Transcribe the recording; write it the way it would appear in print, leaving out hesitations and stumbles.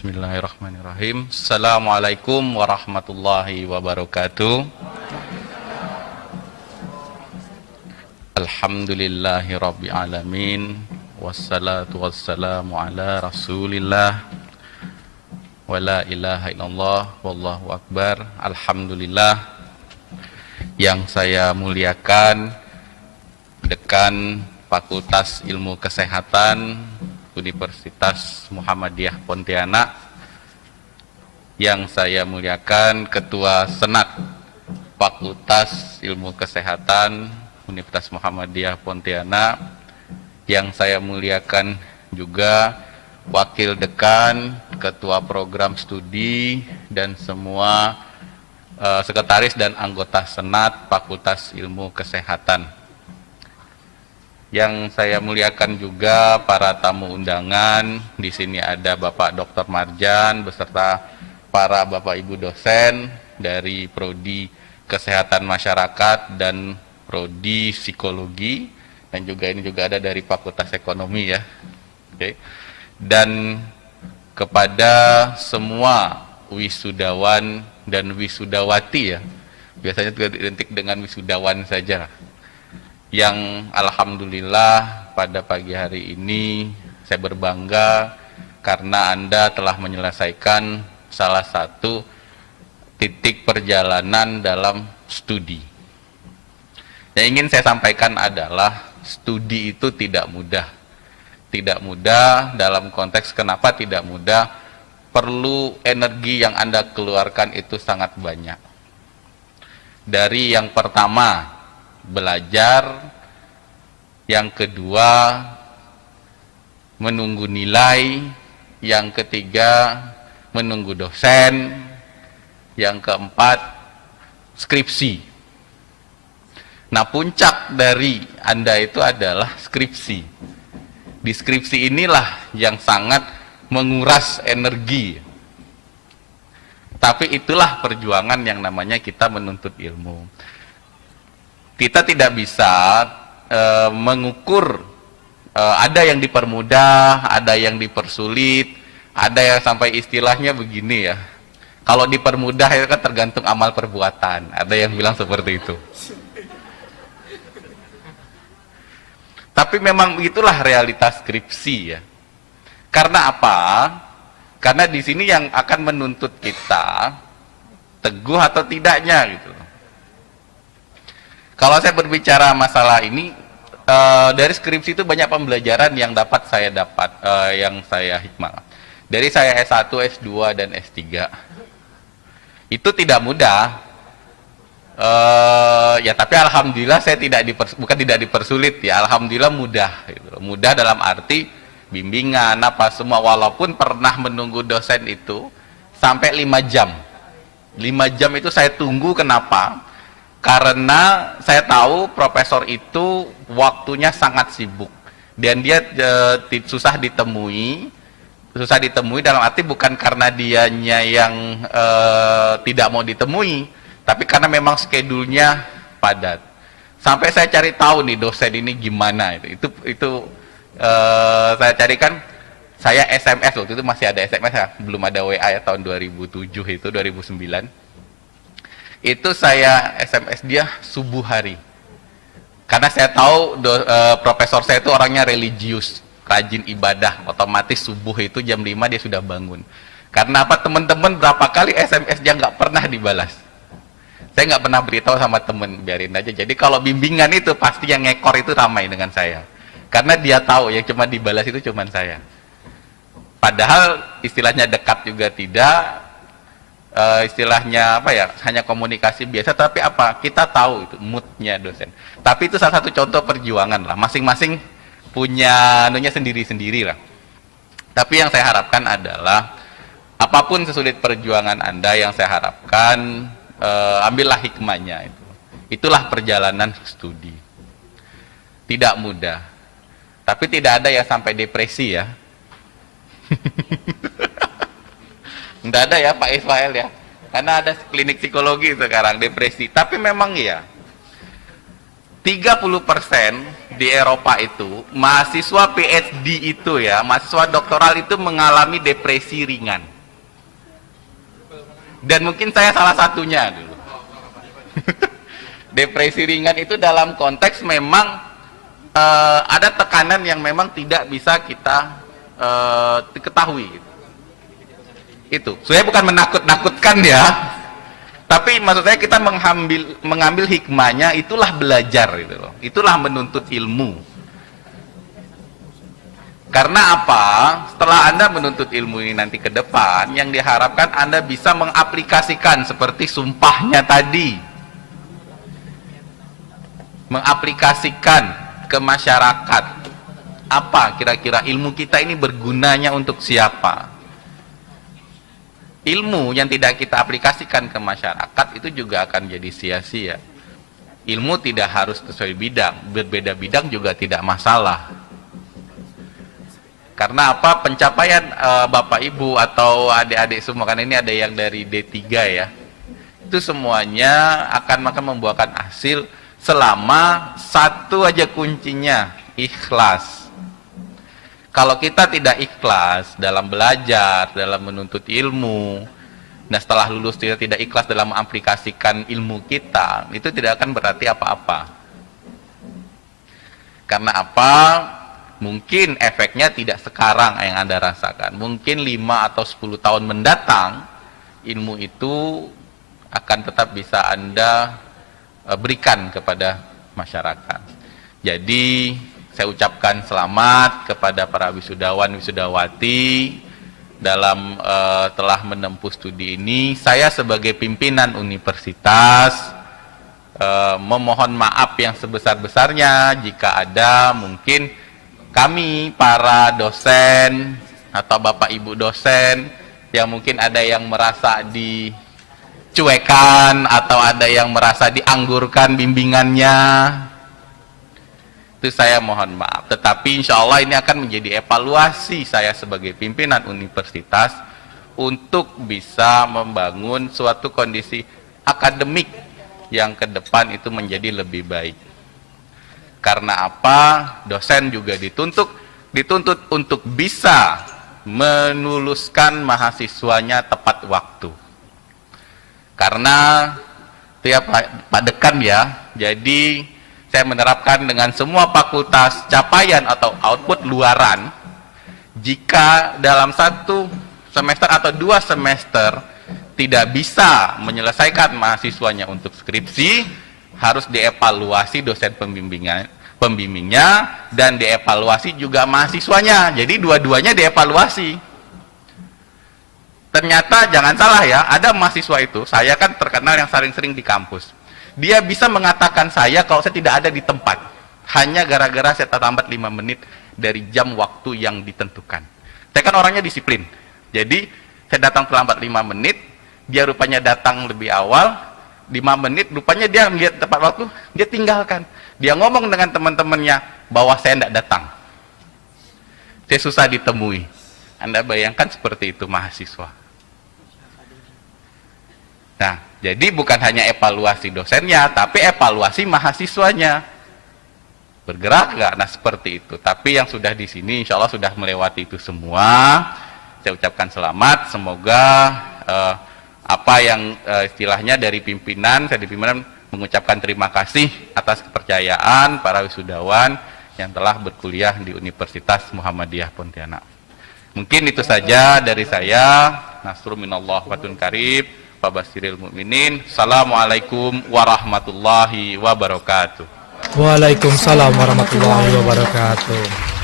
Bismillahirrahmanirrahim. Assalamualaikum warahmatullahi wabarakatuh. Alhamdulillahi rabbil alamin. Wassalatu wassalamu ala rasulillah. Wa la ilaha illallah. Wallahu akbar. Alhamdulillah. Yang saya muliakan Dekan Fakultas Ilmu Kesehatan Universitas Muhammadiyah Pontianak, yang saya muliakan Ketua Senat Fakultas Ilmu Kesehatan Universitas Muhammadiyah Pontianak, yang saya muliakan juga Wakil Dekan, Ketua Program Studi, dan semua Sekretaris dan anggota Senat Fakultas Ilmu Kesehatan. Yang saya muliakan juga para tamu undangan. Di sini ada Bapak Dr. Marjan beserta para Bapak Ibu dosen dari Prodi Kesehatan Masyarakat dan Prodi Psikologi, dan juga ini juga ada dari Fakultas Ekonomi ya. Oke. Dan kepada semua wisudawan dan wisudawati ya. Biasanya juga identik dengan wisudawan saja. Yang alhamdulillah pada pagi hari ini saya berbangga karena Anda telah menyelesaikan salah satu titik perjalanan dalam studi. Yang ingin saya sampaikan adalah studi itu tidak mudah. Tidak mudah dalam konteks kenapa tidak mudah, perlu energi yang Anda keluarkan itu sangat banyak. Dari yang pertama, belajar, yang kedua menunggu nilai, yang ketiga menunggu dosen, yang keempat skripsi. Nah, puncak dari Anda itu adalah skripsi. Di skripsi inilah yang sangat menguras energi. Tapi itulah perjuangan yang namanya kita menuntut ilmu. Kita tidak bisa mengukur, ada yang dipermudah, ada yang dipersulit, ada yang sampai istilahnya begini ya. Kalau dipermudah itu kan tergantung amal perbuatan. Ada yang bilang seperti itu. Tapi memang itulah realitas skripsi ya. Karena apa? Karena di sini yang akan menuntut kita teguh atau tidaknya gitu. Kalau saya berbicara masalah ini, dari skripsi itu banyak pembelajaran yang yang saya hikmah. Dari saya S1, S2, dan S3. Itu tidak mudah. Ya tapi alhamdulillah saya bukan tidak dipersulit ya, alhamdulillah mudah. Gitu. Mudah dalam arti bimbingan, apa semua, walaupun pernah menunggu dosen itu sampai 5 jam. 5 jam itu saya tunggu, kenapa? Karena saya tahu profesor itu waktunya sangat sibuk dan dia susah ditemui dalam arti bukan karena dianya yang tidak mau ditemui, tapi karena memang schedule-nya padat. Sampai saya cari tahu nih dosen ini gimana itu saya carikan, saya SMS waktu itu masih ada SMS ya, belum ada WA ya, tahun 2007 itu 2009. Itu saya SMS dia subuh hari. Karena saya tahu profesor saya itu orangnya religius, rajin ibadah, otomatis subuh itu jam 5 dia sudah bangun. Karena apa, teman-teman berapa kali SMS dia nggak pernah dibalas. Saya nggak pernah beritahu sama temen, biarin aja. Jadi kalau bimbingan itu pasti yang ngekor itu ramai dengan saya. Karena dia tahu yang cuma dibalas itu cuma saya. Padahal istilahnya dekat juga tidak. Istilahnya apa ya, hanya komunikasi biasa, tapi apa, kita tahu itu moodnya dosen. Tapi itu salah satu contoh perjuangan lah, masing-masing punya anunya sendiri-sendiri lah. Tapi yang saya harapkan adalah apapun sesulit perjuangan Anda, yang saya harapkan ambillah hikmahnya itu. Itulah perjalanan studi. Tidak mudah, tapi tidak ada ya sampai depresi ya. Enggak ada ya Pak Ismail ya, karena ada klinik psikologi sekarang depresi. Tapi memang ya 30% di Eropa itu mahasiswa PhD itu ya, mahasiswa doktoral itu mengalami depresi ringan. Dan mungkin saya salah satunya dulu. Depresi ringan itu dalam konteks memang ada tekanan yang memang tidak bisa kita ketahui. Itu. Saya bukan menakut-nakutkan ya. Tapi maksud saya kita mengambil hikmahnya, itulah belajar gitu loh. Itulah menuntut ilmu. Karena apa? Setelah Anda menuntut ilmu ini nanti ke depan, yang diharapkan Anda bisa mengaplikasikan seperti sumpahnya tadi. Mengaplikasikan ke masyarakat. Apa kira-kira ilmu kita ini bergunanya untuk siapa? Ilmu yang tidak kita aplikasikan ke masyarakat itu juga akan jadi sia-sia. Ilmu tidak harus sesuai bidang, berbeda bidang juga tidak masalah. Karena apa? Pencapaian Bapak Ibu atau adik-adik semua, kan ini ada yang dari D3 ya. Itu semuanya akan membuahkan hasil selama satu aja kuncinya, ikhlas. Kalau kita tidak ikhlas dalam belajar, dalam menuntut ilmu, dan setelah lulus kita tidak ikhlas dalam mengaplikasikan ilmu kita, itu tidak akan berarti apa-apa. Karena apa? Mungkin efeknya tidak sekarang yang Anda rasakan. Mungkin 5 atau 10 tahun mendatang, ilmu itu akan tetap bisa Anda berikan kepada masyarakat. Jadi, saya ucapkan selamat kepada para wisudawan wisudawati dalam telah menempuh studi ini. Saya sebagai pimpinan universitas memohon maaf yang sebesar-besarnya jika ada mungkin kami para dosen atau Bapak Ibu dosen yang mungkin ada yang merasa dicuekan atau ada yang merasa dianggurkan bimbingannya. Itu saya mohon maaf, tetapi insya Allah ini akan menjadi evaluasi saya sebagai pimpinan universitas untuk bisa membangun suatu kondisi akademik yang ke depan itu menjadi lebih baik. Karena apa? Dosen juga dituntut untuk bisa menuluskan mahasiswanya tepat waktu. Karena tiap Pak Dekan ya, jadi saya menerapkan dengan semua fakultas capaian atau output luaran, jika dalam 1 semester atau 2 semester tidak bisa menyelesaikan mahasiswanya untuk skripsi, harus dievaluasi dosen pembimbingnya dan dievaluasi juga mahasiswanya. Jadi dua-duanya dievaluasi. Ternyata jangan salah ya, ada mahasiswa itu, saya kan terkenal yang sering-sering di kampus. Dia bisa mengatakan saya kalau saya tidak ada di tempat, hanya gara-gara saya terlambat 5 menit dari jam waktu yang ditentukan. Saya kan orangnya disiplin, jadi saya datang terlambat 5 menit, dia rupanya datang lebih awal 5 menit, rupanya dia melihat tepat waktu, dia tinggalkan. Dia ngomong dengan teman-temannya bahwa saya tidak datang, saya susah ditemui. Anda bayangkan seperti itu mahasiswa. Nah, jadi bukan hanya evaluasi dosennya, tapi evaluasi mahasiswanya. Bergerak nggak? Nah, seperti itu. Tapi yang sudah di sini, insya Allah sudah melewati itu semua. Saya ucapkan selamat. Semoga apa yang istilahnya dari pimpinan, saya di pimpinan mengucapkan terima kasih atas kepercayaan para wisudawan yang telah berkuliah di Universitas Muhammadiyah Pontianak. Mungkin itu saja dari saya. Nasrun minallah wa fatun qarib. Fabashiril mu'minin. Assalamualaikum warahmatullahi wabarakatuh. Waalaikumsalam warahmatullahi wabarakatuh.